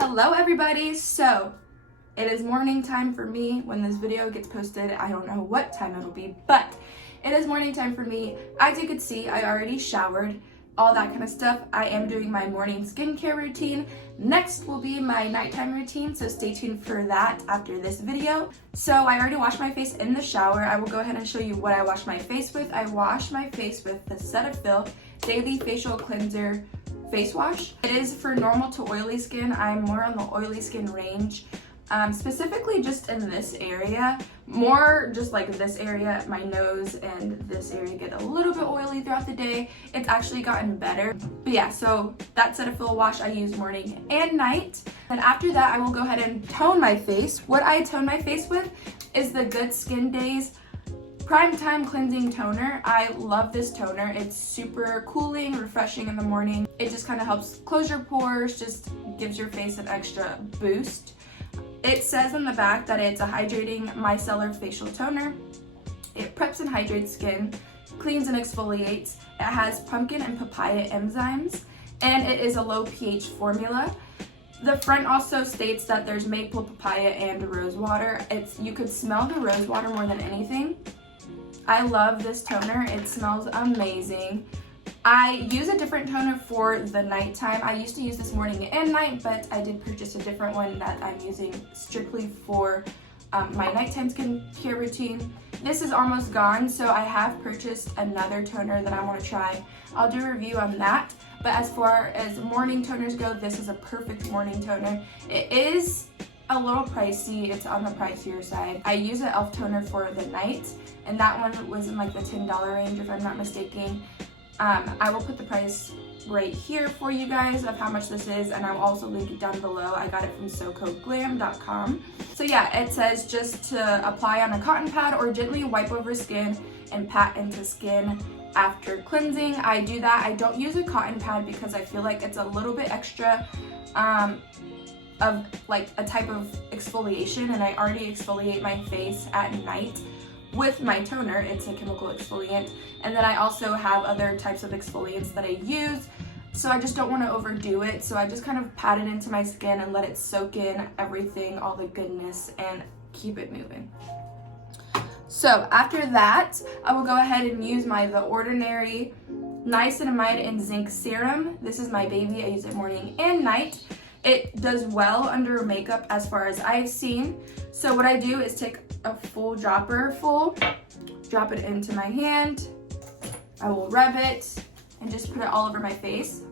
Hello everybody! So, it is morning time for me when this video gets posted. I don't know what time it'll be, but it is morning time for me. As you can see, I already showered, all that kind of stuff. I am doing my morning skincare routine. Next will be my nighttime routine, so stay tuned for that after this video. So I already washed my face in the shower. I will go ahead and show you what I wash my face with. I wash my face with the Cetaphil Daily Facial Cleanser face wash. It is for normal to oily skin. I'm more on the oily skin range, specifically just in this area. More just like this area, my nose and this area get a little bit oily throughout the day. It's actually gotten better. But yeah, so that Cetaphil wash I use morning and night. And after that, I will go ahead and tone my face. What I tone my face with is the Good Skin Days Prime Time Cleansing Toner. I love this toner. It's super cooling, refreshing in the morning. It just kind of helps close your pores, just gives your face an extra boost. It says on the back that it's a hydrating micellar facial toner. It preps and hydrates skin, cleans and exfoliates. It has pumpkin and papaya enzymes, and it is a low pH formula. The front also states that there's maple, papaya, and rose water. You could smell the rose water more than anything. I love this toner. It smells amazing. I use a different toner for the nighttime. I used to use this morning and night, but I did purchase a different one that I'm using strictly for my nighttime skincare routine. This is almost gone, so I have purchased another toner that I want to try. I'll do a review on that. But as far as morning toners go, this is a perfect morning toner. It is a little pricey. It's on the pricier side. I use an e.l.f. toner for the night, and that one was in like the $10 range if I'm not mistaken. I will put the price right here for you guys of how much this is, and I'll also link it down below. I got it from socoglam.com. So yeah, it says just to apply on a cotton pad or gently wipe over skin and pat into skin after cleansing. I do that. I don't use a cotton pad because I feel like it's a little bit extra of like a type of exfoliation, and I already exfoliate my face at night with my toner. It's a chemical exfoliant, and then I also have other types of exfoliants that I use, so I just don't want to overdo it. So I just kind of pat it into my skin and let it soak in everything, all the goodness, and keep it moving. So after that, I will go ahead and use The Ordinary Niacinamide and Zinc Serum. This is my baby. I use it morning and night. It does well under makeup as far as I've seen. So what I do is take a full dropper drop it into my hand. I will rub it and just put it all over my face.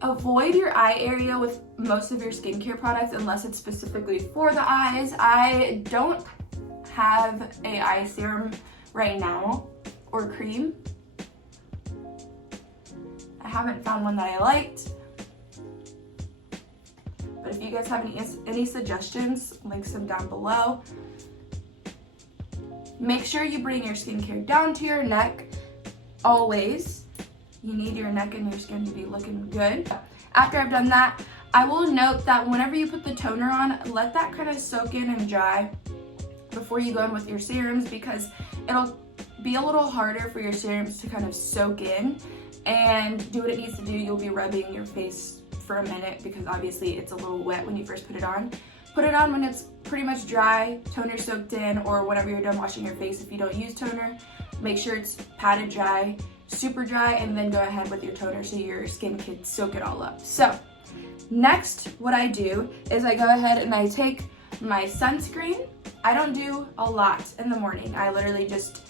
Avoid your eye area with most of your skincare products unless it's specifically for the eyes. I don't have an eye serum right now or cream. I haven't found one that I liked. But if you guys have any suggestions, links them down below. Make sure you bring your skincare down to your neck, always. You need your neck and your skin to be looking good. After I've done that, I will note that whenever you put the toner on, let that kind of soak in and dry before you go in with your serums, because it'll be a little harder for your serums to kind of soak in and do what it needs to do. You'll be rubbing your face for a minute because obviously it's a little wet when you first put it on. Put it on when it's pretty much dry, toner soaked in, or whenever you're done washing your face. If you don't use toner, make sure it's patted dry, super dry, and then go ahead with your toner so your skin can soak it all up. So next, what I do is I go ahead and I take my sunscreen. I don't do a lot in the morning. I literally just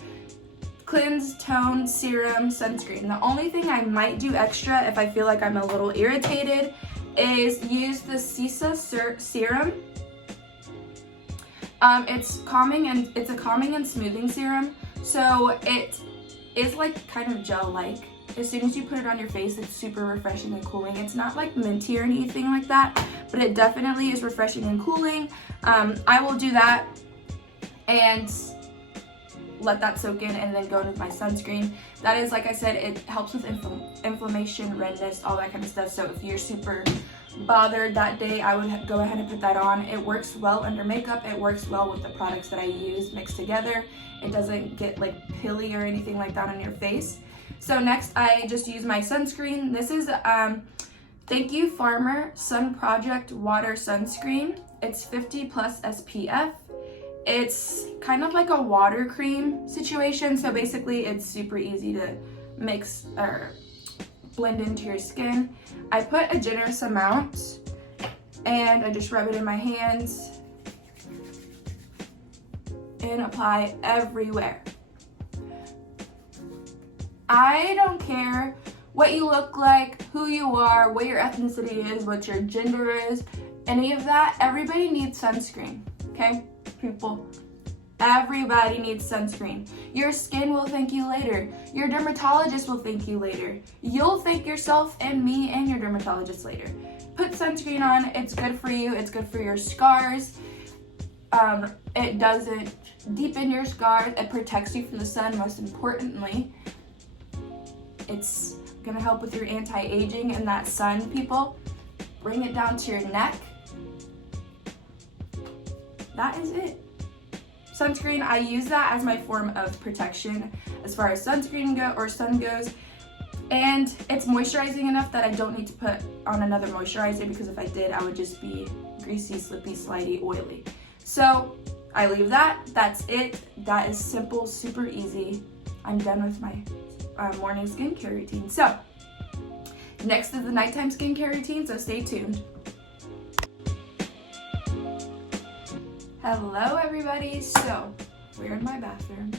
cleanse, tone, serum, sunscreen. The only thing I might do extra if I feel like I'm a little irritated is use the serum. It's a calming and smoothing serum. So it is like kind of gel-like. As soon as you put it on your face, it's super refreshing and cooling. It's not like minty or anything like that, but it definitely is refreshing and cooling. I will do that and let that soak in and then go in with my sunscreen. That is, like I said, it helps with inflammation, redness, all that kind of stuff. So if you're super bothered that day, I would go ahead and put that on. It works well under makeup. It works well with the products that I use mixed together. It doesn't get like pilly or anything like that on your face. So next I just use my sunscreen. This is Thank You Farmer Sun Project Water Sunscreen. It's 50 plus SPF. It's kind of like a water cream situation, so basically it's super easy to mix or blend into your skin. I put a generous amount and I just rub it in my hands and apply everywhere. I don't care what you look like, who you are, what your ethnicity is, what your gender is, any of that. Everybody needs sunscreen, okay, people? Everybody needs sunscreen. Your skin will thank you later. Your dermatologist will thank you later. You'll thank yourself and me and your dermatologist later. Put sunscreen on. It's good for you. It's good for your scars. It doesn't deepen your scars. It protects you from the sun, most importantly. It's gonna help with your anti-aging and that sun, people. Bring it down to your neck. That is it. Sunscreen, I use that as my form of protection as far as sunscreen sun goes. And it's moisturizing enough that I don't need to put on another moisturizer, because if I did, I would just be greasy, slippy, slidey, oily. So I leave that. That's it. That is simple, super easy. I'm done with my morning skincare routine. So next is the nighttime skincare routine, so stay tuned. Hello everybody. So we're in my bathroom.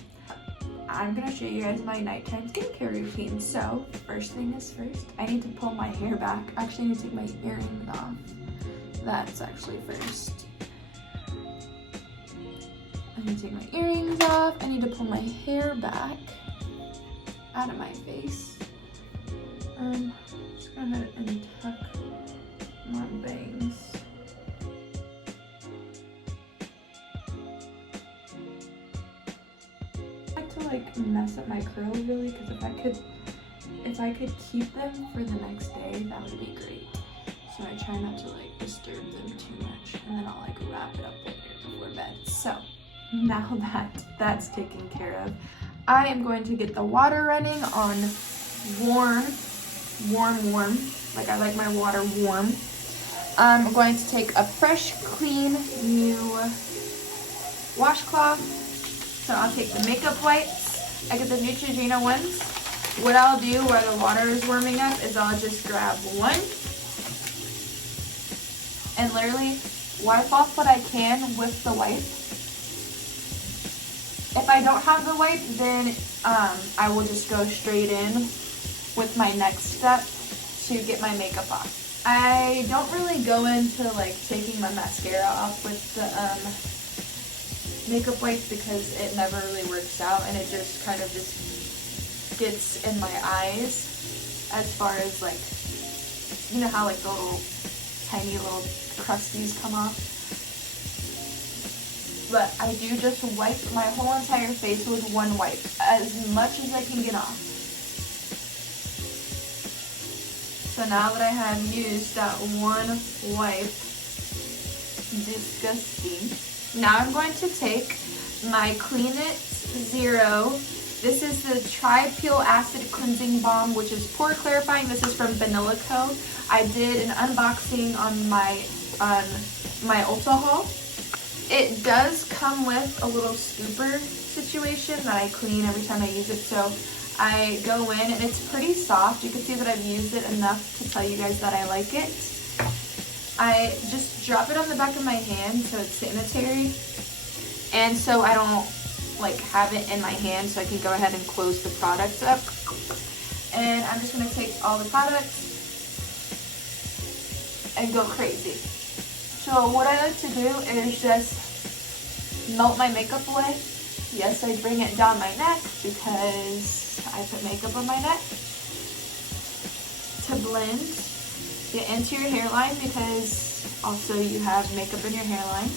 I'm gonna show you guys my nighttime skincare routine. So first thing is first, I need to pull my hair back. Actually, I need to take my earrings off. That's actually first. I need to take my earrings off. I need to pull my hair back out of my face. Just go ahead and tuck my bangs. I like to like mess up my curls really, because if I could keep them for the next day, that would be great. So I try not to like disturb them too much, and then I'll like wrap it up later before bed. So now that that's taken care of, I am going to get the water running on warm. Like I like my water warm. I'm going to take a fresh, clean, new washcloth. So I'll take the makeup wipes. I get the Neutrogena ones. What I'll do while the water is warming up is I'll just grab one and literally wipe off what I can with the wipe. If I don't have the wipe, then I will just go straight in with my next step to get my makeup off. I don't really go into like taking my mascara off with the makeup wipes, because it never really works out, and it just kind of just gets in my eyes, as far as like, you know how like the little tiny little crusties come off. But I do just wipe my whole entire face with one wipe, as much as I can get off. So now that I have used that one wipe, disgusting. Now I'm going to take my Clean It Zero. This is the Tri-Peel Acid Cleansing Balm, which is pore clarifying. This is from Banila Co. I did an unboxing on my Ulta haul. It does come with a little scooper situation that I clean every time I use it. So I go in and it's pretty soft. You can see that I've used it enough to tell you guys that I like it. I just drop it on the back of my hand so it's sanitary, and so I don't like have it in my hand, so I can go ahead and close the products up. And I'm just going to take all the products and go crazy. So what I like to do is just melt my makeup away. Yes, I bring it down my neck because I put makeup on my neck to blend. Get into your hairline, because also you have makeup in your hairline.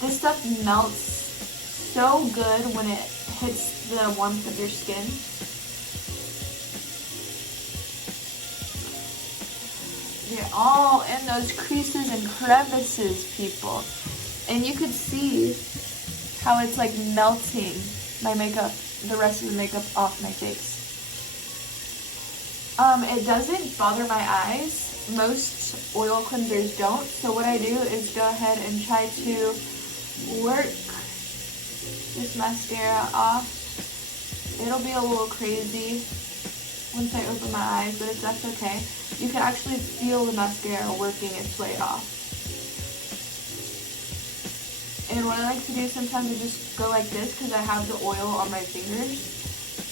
This stuff melts so good when it hits the warmth of your skin. They're all in those creases and crevices, people. And you could see how it's like melting my makeup, the rest of the makeup off my face. It doesn't bother my eyes. Most oil cleansers don't. So what I do is go ahead and try to work this mascara off. It'll be a little crazy once I open my eyes, but if that's okay, you can actually feel the mascara working its way off. And what I like to do sometimes is just go like this because I have the oil on my fingers,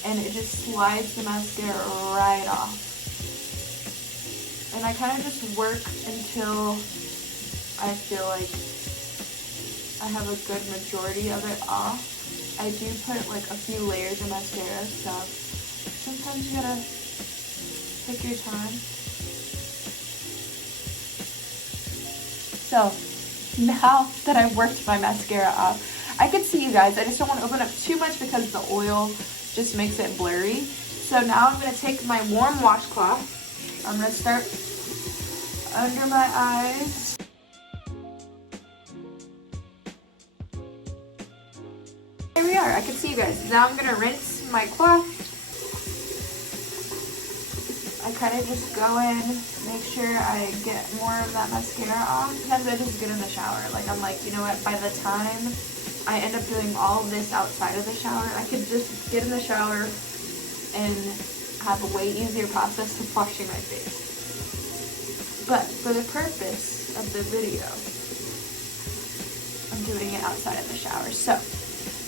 and it just slides the mascara right off. And I kind of just work until I feel like I have a good majority of it off. I do put like a few layers of mascara, so sometimes you gotta take your time. So now that I've worked my mascara off, I can see you guys. I just don't want to open up too much because the oil just makes it blurry. So now I'm going to take my warm washcloth. I'm going to start under my eyes. There we are. I can see you guys. Now I'm going to rinse my cloth. I kind of just go in, make sure I get more of that mascara off. Sometimes I just get in the shower. Like, I'm like, you know what, by the time I end up doing all of this outside of the shower, I could just get in the shower and have a way easier process of washing my face. But for the purpose of the video, I'm doing it outside of the shower. So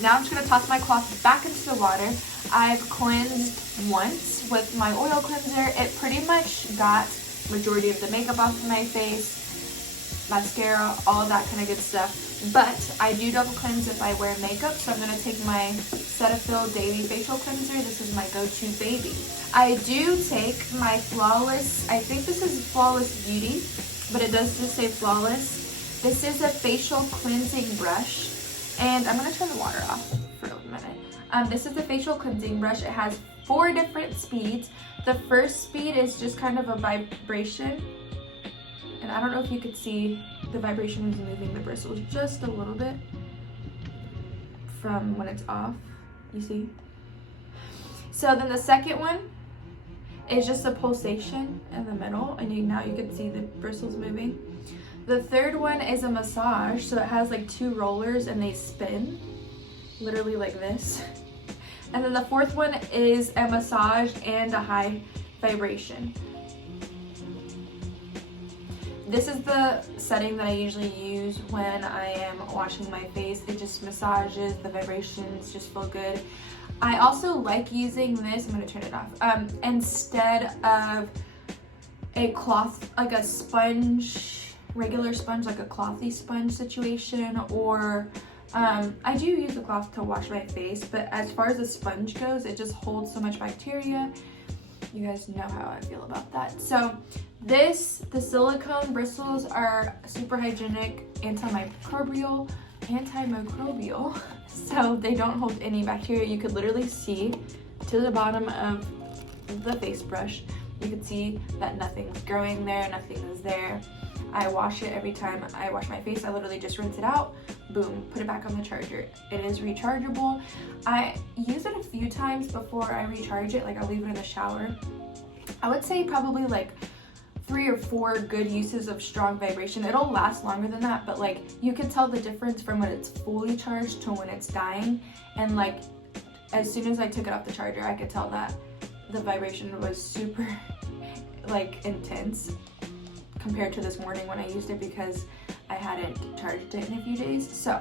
now I'm just going to toss my cloth back into the water. I've cleansed once with my oil cleanser. It pretty much got majority of the makeup off of my face, mascara, all of that kind of good stuff. But I do double cleanse if I wear makeup, so I'm going to take my Cetaphil Daily Facial Cleanser. This is my go-to baby. I do take my Flawless, I think this is Flawless Beauty, but it does just say Flawless. This is a facial cleansing brush, and I'm going to turn the water off for a minute. This is the facial cleansing brush. It has 4 different speeds. The first speed is just kind of a vibration. And I don't know if you could see the vibration is moving the bristles just a little bit from when it's off, you see? So then the second one is just a pulsation in the middle, and now you can see the bristles moving. The third one is a massage, so it has like 2 rollers and they spin, literally like this. And then the fourth one is a massage and a high vibration. This is the setting that I usually use when I am washing my face. It just massages, the vibrations just feel good. I also like using this, I'm gonna turn it off, instead of a cloth, like a sponge, regular sponge, like a clothy sponge situation, or I do use a cloth to wash my face, but as far as a sponge goes, it just holds so much bacteria. You guys know how I feel about that. So the silicone bristles are super hygienic, antimicrobial, so they don't hold any bacteria. You could literally see to the bottom of the face brush. You could see that nothing's growing there, nothing is there. I wash it every time I wash my face. I literally just rinse it out, boom, put it back on the charger. It is rechargeable. I use it a few times before I recharge it, like I'll leave it in the shower. I would say probably like 3 or 4 good uses of strong vibration. It'll last longer than that, but like you can tell the difference from when it's fully charged to when it's dying. And like as soon as I took it off the charger, I could tell that the vibration was super like intense compared to this morning when I used it because I hadn't charged it in a few days. So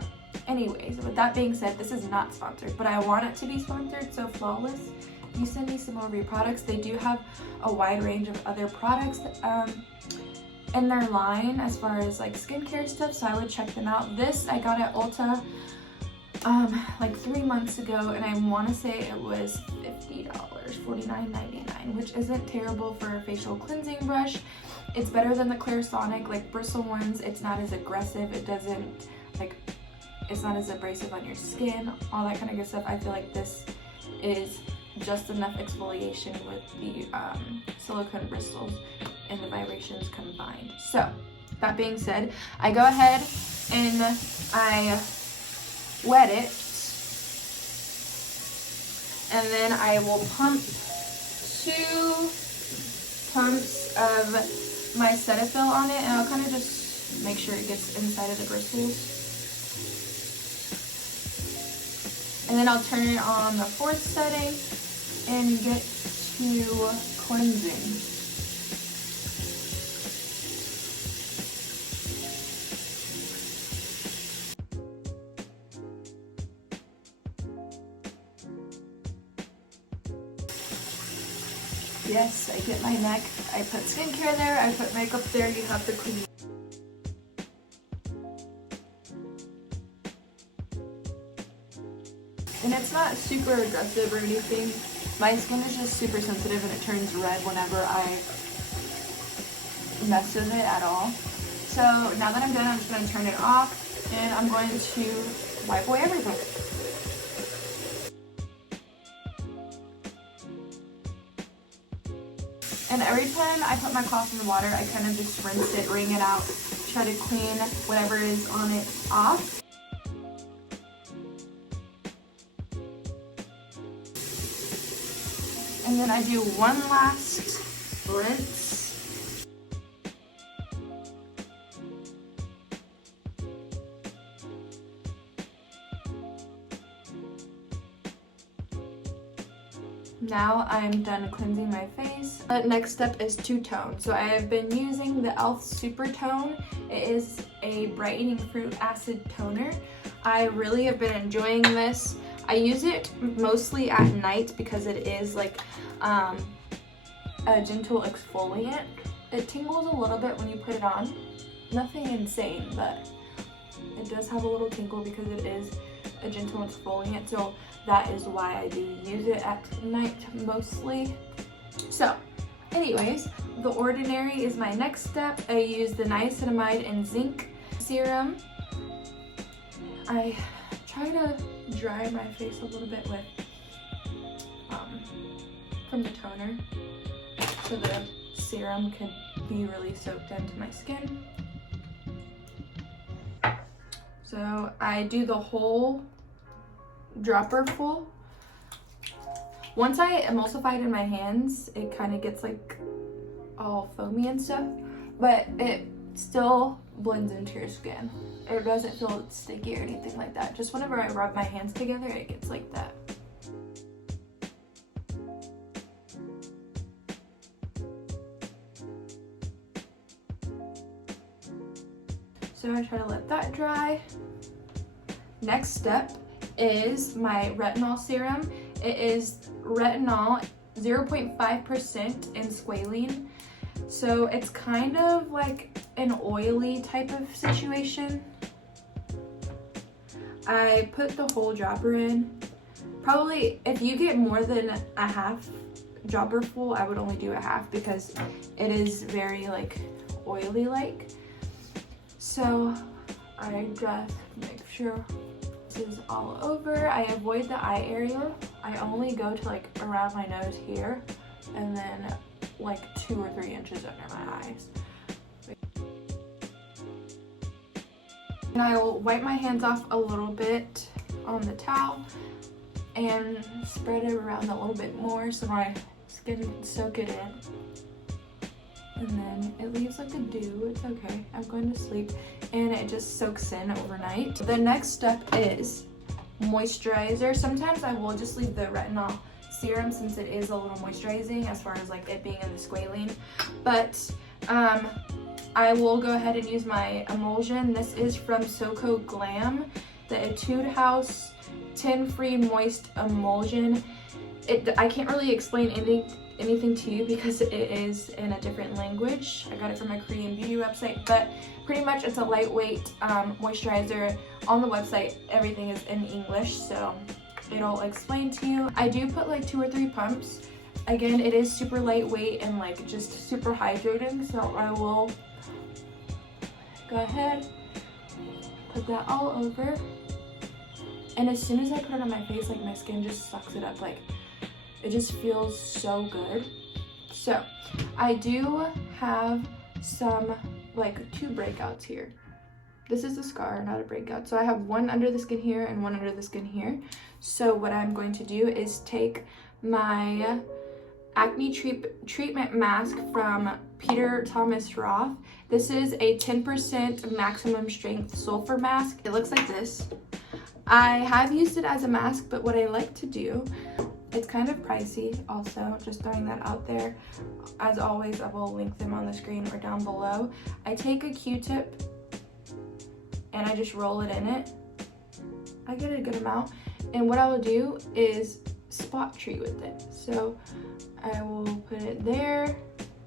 anyways, with that being said, this is not sponsored, but I want it to be sponsored. So Flawless, you send me some more of your products. They do have a wide range of other products in their line as far as like skincare stuff, so I would check them out. This I got at Ulta like 3 months ago, and I want to say it was $50, $49.99, which isn't terrible for a facial cleansing brush. It's better than the Clarisonic like bristle ones. It's not as aggressive. It doesn't like, it's not as abrasive on your skin, all that kind of good stuff. I feel like this is just enough exfoliation with the silicone bristles and the vibrations combined. So that being said, I go ahead and I wet it, and then I will pump 2 pumps of my Cetaphil on it, and I'll kind of just make sure it gets inside of the bristles. And then I'll turn it on the 4th setting and get to cleansing. Yes, I get my neck, I put skincare there, I put makeup there, you have to clean. And it's not super aggressive or anything. My skin is just super sensitive and it turns red whenever I mess with it at all. So now that I'm done, I'm just going to turn it off and I'm going to wipe away everything. And every time I put my cloth in the water, I kind of just rinse it, wring it out, try to clean whatever is on it off. And then I do one last rinse. Now I'm done cleansing my face. The next step is to tone. So I have been using the e.l.f. Super Tone. It is a brightening fruit acid toner. I really have been enjoying this. I use it mostly at night because it is like a gentle exfoliant. It tingles a little bit when you put it on. Nothing insane, but it does have a little tingle because it is a gentle exfoliant. So that is why I do use it at night mostly. So anyways, The Ordinary is my next step. I use the Niacinamide and Zinc serum. I try to dry my face a little bit with from the toner so the serum can be really soaked into my skin. So I do the whole dropper full. Once I emulsify it in my hands, it kind of gets like all foamy and stuff, but it still blends into your skin. It doesn't feel sticky or anything like that. Just whenever I rub my hands together, it gets like that. So I try to let that dry. Next step is my Retinol Serum. It is retinol, 0.5% in Squalane. So it's kind of like an oily type of situation. I put the whole dropper in. Probably if you get more than a half dropper full, I would only do a half because it is very like oily like. So I just make sure this is all over. I avoid the eye area. I only go to like around my nose here and then like 2 or 3 inches under my eyes. And I will wipe my hands off a little bit on the towel and spread it around a little bit more so my skin can soak it in. And then it leaves like a dew. It's okay. I'm going to sleep and it just soaks in overnight. The next step is moisturizer. Sometimes I will just leave the retinol serum since it is a little moisturizing as far as like it being in the Squalane. But I will go ahead and use my Emulsion. This is from Soko Glam, the ETUDE House 10 Free Moist Emulsion. I can't really explain anything to you because it is in a different language. I got it from my Korean beauty website, but pretty much it's a lightweight moisturizer. On the website, everything is in English, so it'll explain to you. I do put like 2 or 3 pumps. Again, it is super lightweight and like just super hydrating, so I will go ahead, put that all over. And as soon as I put it on my face, like my skin just sucks it up. Like it just feels so good. So I do have some like 2 breakouts here. This is a scar, not a breakout. So I have one under the skin here and one under the skin here. So what I'm going to do is take my Acne Treatment Mask from Peter Thomas Roth. This is a 10% maximum strength sulfur mask. It looks like this. I have used it as a mask, but what I like to do, it's kind of pricey also, just throwing that out there. As always, I will link them on the screen or down below. I take a Q-tip and I just roll it in it. I get a good amount. And what I will do is spot treat with it. So I will put it there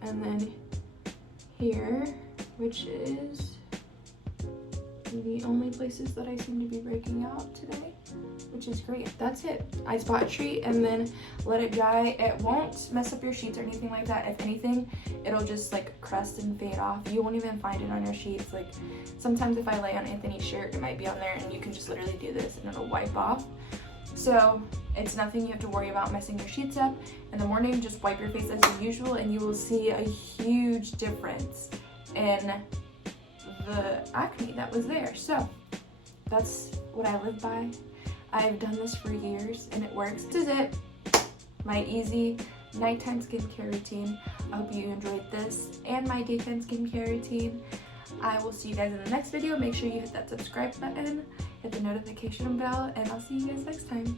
and then here, which is the only places that I seem to be breaking out today, which is great. That's it. I spot treat and then let it dry. It won't mess up your sheets or anything like that. If anything, it'll just like crust and fade off. You won't even find it on your sheets. Like sometimes if I lay on Anthony's shirt, it might be on there and you can just literally do this and it'll wipe off. So it's nothing you have to worry about messing your sheets up. In the morning, just wipe your face as usual and you will see a huge difference in the acne that was there. So that's what I live by. I've done this for years and it works. This is it. My easy nighttime skincare routine. I hope you enjoyed this and my daytime skincare routine. I will see you guys in the next video. Make sure you hit that subscribe button, hit the notification bell, and I'll see you guys next time.